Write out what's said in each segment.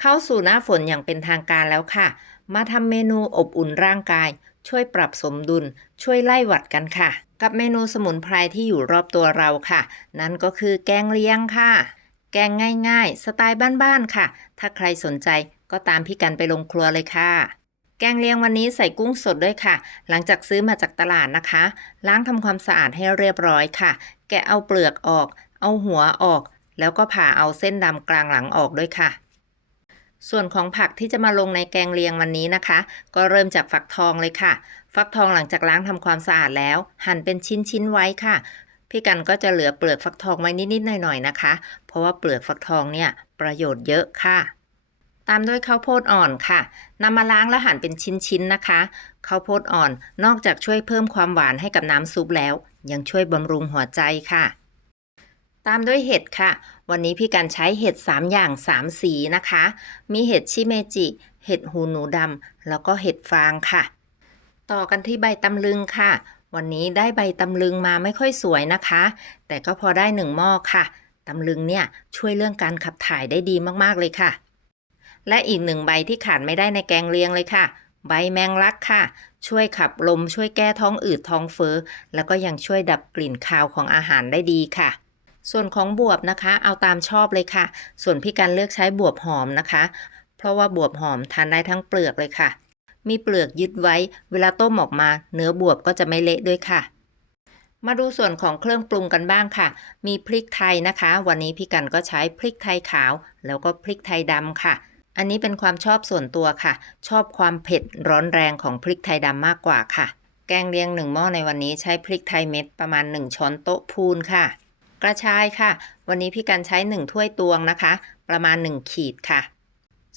เข้าสู่หน้าฝนอย่างเป็นทางการแล้วค่ะ มาทำเมนูอบอุ่นร่างกาย ช่วยปรับสมดุล ช่วยไล่หวัดกันค่ะ กับเมนูสมุนไพรที่อยู่รอบตัวเราค่ะ นั่นก็คือแกงเลียงค่ะ แกงง่ายๆ สไตล์บ้านๆค่ะ ถ้าใครสนใจก็ตามพี่กันไปลงครัวเลยค่ะ แกงเลียงวันนี้ใส่กุ้งสดด้วยค่ะ หลังจากซื้อมาจากตลาดนะคะ ล้างทำความสะอาดให้เรียบร้อยค่ะ แกะเอาเปลือกออก เอาหัวออก แล้วก็ผ่าเอาเส้นดำกลางหลังออกด้วยค่ะ ส่วนของผักที่จะมาลงในแกงเลียงวันนี้นะคะ ก็เริ่มจากฟักทองเลยค่ะ ฟักทองหลังจากล้างทำความสะอาดแล้ว หั่นเป็นชิ้นๆไว้ค่ะ พี่กันก็จะเหลือเปลือกฟักทองไว้นิดๆหน่อยๆนะคะ เพราะว่าเปลือกฟักทองเนี่ยประโยชน์เยอะค่ะ ตามด้วยข้าวโพดอ่อนค่ะนำมาล้างแล้วหั่นเป็นชิ้นๆนะคะข้าวโพดอ่อนนอกจากช่วยเพิ่มความหวานให้กับน้ำซุปแล้ว ยังช่วยบำรุงหัวใจค่ะ ตามด้วยเห็ดค่ะ วันนี้พี่กันใช้เห็ด 3 อย่าง 3 สีนะคะ มีเห็ดชิเมจิ เห็ดหูหนูดำแล้วก็เห็ดฟางค่ะ ต่อกันที่ใบตำลึงค่ะ วันนี้ได้ใบตำลึงมาไม่ค่อยสวยนะคะ แต่ก็พอได้หนึ่งหม้อค่ะตำลึงเนี่ยช่วยเรื่องการขับถ่ายได้ดีมากๆเลยค่ะ และอีกหนึ่งใบที่ขาดไม่ได้ในแกงเลียงเลยค่ะ ใบแมงลักค่ะ ช่วยขับลมช่วยแก้ท้องอืดท้องเฟ้อแล้วก็ยังช่วยดับกลิ่นคาวของอาหารได้ดีค่ะ ส่วนของบวบนะคะ เอาตามชอบเลยค่ะ ส่วนพี่กันเลือกใช้บวบหอมนะคะ เพราะว่าบวบหอมทานได้ทั้งเปลือกเลยค่ะ มีเปลือกยึดไว้ เวลาต้มออกมา เนื้อบวบก็จะไม่เละด้วยค่ะ มาดูส่วนของเครื่องปรุงกันบ้างค่ะ มีพริกไทยนะคะ วันนี้พี่กันก็ใช้พริกไทยขาว แล้วก็พริกไทยดำค่ะ อันนี้เป็นความชอบส่วนตัวค่ะ ชอบความเผ็ดร้อนแรงของพริกไทยดำมากกว่าค่ะ แกงเลียงหนึ่งหม้อในวันนี้ใช้พริกไทยเม็ดประมาณ 1 ช้อนโต๊ะพูนค่ะ กระชายค่ะ วันนี้พี่กันใช้ 1 ถ้วยตวงนะคะ ประมาณ 1 ขีดค่ะ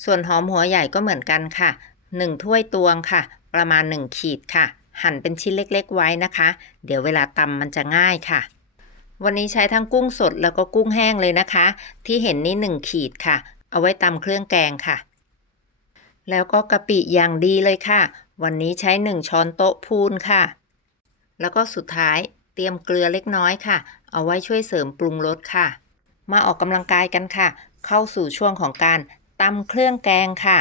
ส่วนหอมหัวใหญ่ก็เหมือนกันค่ะ 1 ถ้วยตวงค่ะ ประมาณ 1 ขีดค่ะ หั่นเป็นชิ้นเล็กๆ ไว้นะคะ เดี๋ยวเวลาตำมันจะง่ายค่ะ วันนี้ใช้ทั้งกุ้งสดแล้วก็กุ้งแห้งเลยนะคะ ที่เห็นนี่ 1 ขีดค่ะ เอาไว้ตำเครื่องแกงค่ะ แล้วก็กะปิอย่างดีเลยค่ะ วันนี้ใช้ 1 ช้อนโต๊ะพูนค่ะ แล้วก็สุดท้าย เตรียมเกลือเล็กน้อยค่ะ เอาไว้ช่วยเสริมปรุงรสค่ะ มาออกกำลังกายกันค่ะ เข้าสู่ช่วงของการตำเครื่องแกงค่ะ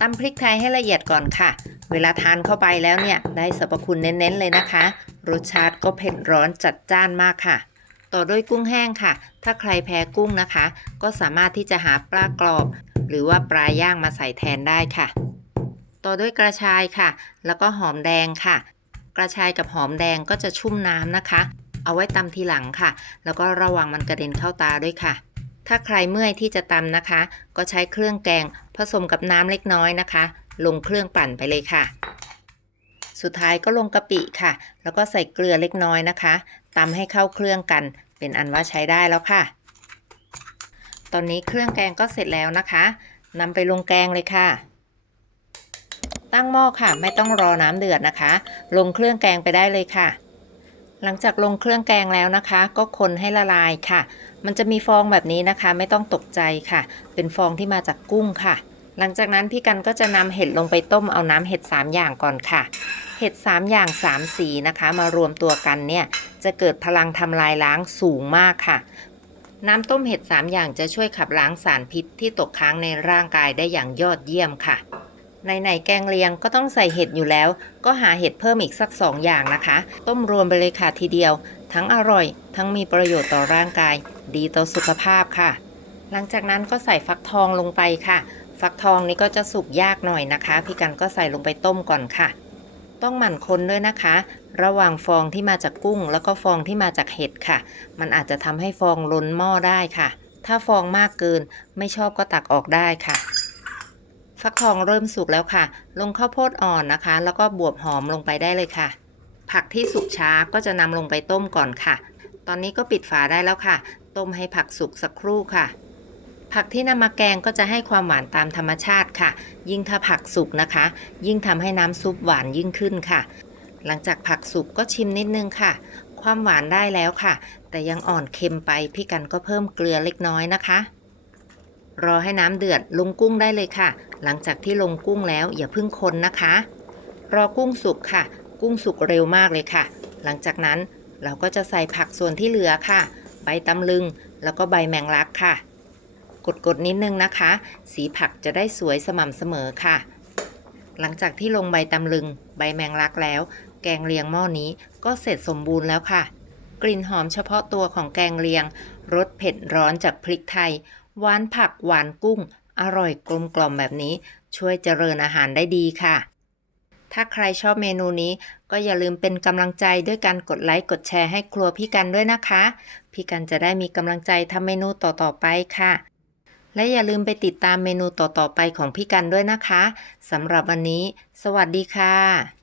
ตำพริกไทยให้ละเอียดก่อนค่ะ เวลาทานเข้าไปแล้วเนี่ย ได้สรรพคุณเน้นๆเลยนะคะ รสชาติก็เผ็ดร้อนจัดจ้านมากค่ะ ต่อด้วยกุ้งแห้งค่ะ ถ้าใครแพ้กุ้งนะคะ ก็สามารถที่จะหาปลากรอบ หรือว่าปลาย่างมาใส่แทนได้ค่ะ ต่อด้วยกระชายค่ะ แล้วก็หอมแดงค่ะ กระชายกับหอมแดงก็จะชุ่มน้ำนะคะ เอาไว้ตำทีหลังค่ะ แล้วก็ระวังมันกระเด็นเข้าตาด้วยค่ะ ถ้าใครเมื่อยที่จะตำนะคะ ก็ใช้เครื่องแกงผสมกับน้ำเล็กน้อยนะคะ ลงเครื่องปั่นไปเลยค่ะ สุดท้ายก็ลงกะปิค่ะ แล้วก็ใส่เกลือเล็กน้อยนะคะตำให้เข้าเครื่องกัน เป็นอันว่าใช้ได้แล้วค่ะ ตอนนี้เครื่องแกงก็เสร็จแล้วนะคะนำไปลงแกงเลยค่ะ ตั้งหม้อค่ะ ไม่ต้องรอน้ำเดือดนะคะ ลงเครื่องแกงไปได้เลยค่ะ หลังจากลงเครื่องแกงแล้วนะคะ ก็คนให้ละลายค่ะ มันจะมีฟองแบบนี้นะคะ ไม่ต้องตกใจค่ะ เป็นฟองที่มาจากกุ้งค่ะ หลังจากนั้นพี่กันก็จะนำเห็ดลงไปต้มเอาน้ำเห็ด 3 อย่างก่อนค่ะ เห็ด 3 อย่าง 3 สีนะคะ มารวมตัวกันเนี่ยจะเกิดพลังทำลายล้างสูงมากค่ะน้ำต้มเห็ด 3 อย่างจะช่วยขับล้างสารพิษที่ตกค้างในร่างกายได้อย่างยอดเยี่ยมค่ะ ไหนๆแกงเลียงก็ต้องใส่เห็ดอยู่แล้ว ก็หาเห็ดเพิ่มอีกสัก2อย่างนะคะ ต้มรวมไปเลยค่ะทีเดียว ทั้งอร่อย ทั้งมีประโยชน์ต่อร่างกาย ดีต่อสุขภาพค่ะ หลังจากนั้นก็ใส่ฟักทองลงไปค่ะ ฟักทองนี้ก็จะสุกยากหน่อยนะคะ พี่กันก็ใส่ลงไปต้มก่อนค่ะ ต้องหมั่นคนด้วยนะคะ ระหว่างฟองที่มาจากกุ้ง แล้วก็ฟองที่มาจากเห็ดค่ะ มันอาจจะทำให้ฟองล้นหม้อได้ค่ะ ถ้าฟองมากเกินไม่ชอบก็ตักออกได้ค่ะ ฟักทองเริ่มสุกแล้วค่ะ ลงข้าวโพดอ่อนนะคะ แล้วก็บวบหอมลงไปได้เลยค่ะ ผักที่สุกช้าก็จะนำลงไปต้มก่อนค่ะ ตอนนี้ก็ปิดฝาได้แล้วค่ะ ต้มให้ผักสุกสักครู่ค่ะ ผักที่นำมาแกงก็จะให้ความหวานตามธรรมชาติค่ะ ยิ่งถ้าผักสุกนะคะ ยิ่งทำให้น้ำซุปหวานยิ่งขึ้นค่ะ หลังจากผักสุกก็ชิมนิดนึงค่ะ ความหวานได้แล้วค่ะ แต่ยังอ่อนเค็มไปพี่กันก็เพิ่มเกลือเล็กน้อยนะคะ รอให้น้ำเดือดลงกุ้งได้เลยค่ะ หลังจากที่ลงกุ้งแล้วอย่าเพิ่งคนนะคะ รอกุ้งสุกค่ะ กุ้งสุกเร็วมากเลยค่ะ หลังจากนั้นเราก็จะใส่ผักส่วนที่เหลือค่ะ ใบตำลึงแล้วก็ใบแมงลักค่ะ กดๆนิดนึงนะคะ สีผักจะได้สวยสม่ำเสมอค่ะ หลังจากที่ลงใบตำลึง ใบแมงลักแล้ว แกงเลียงหม้อนี้ก็เสร็จสมบูรณ์แล้วค่ะ กลิ่นหอมเฉพาะตัวของแกงเลียงรสเผ็ดร้อนจากพริกไทย หวานผักหวานกุ้ง อร่อยกลมกล่อมแบบนี้ ช่วยเจริญอาหารได้ดีค่ะ ถ้าใครชอบเมนูนี้ ก็อย่าลืมเป็นกำลังใจด้วยการกดไลค์กดแชร์ให้ครัวพี่กันด้วยนะคะ พี่กันจะได้มีกำลังใจทำเมนูต่อๆไปค่ะ และอย่าลืมไปติดตามเมนูต่อๆไปของพี่กันด้วยนะคะสำหรับวันนี้ สวัสดีค่ะ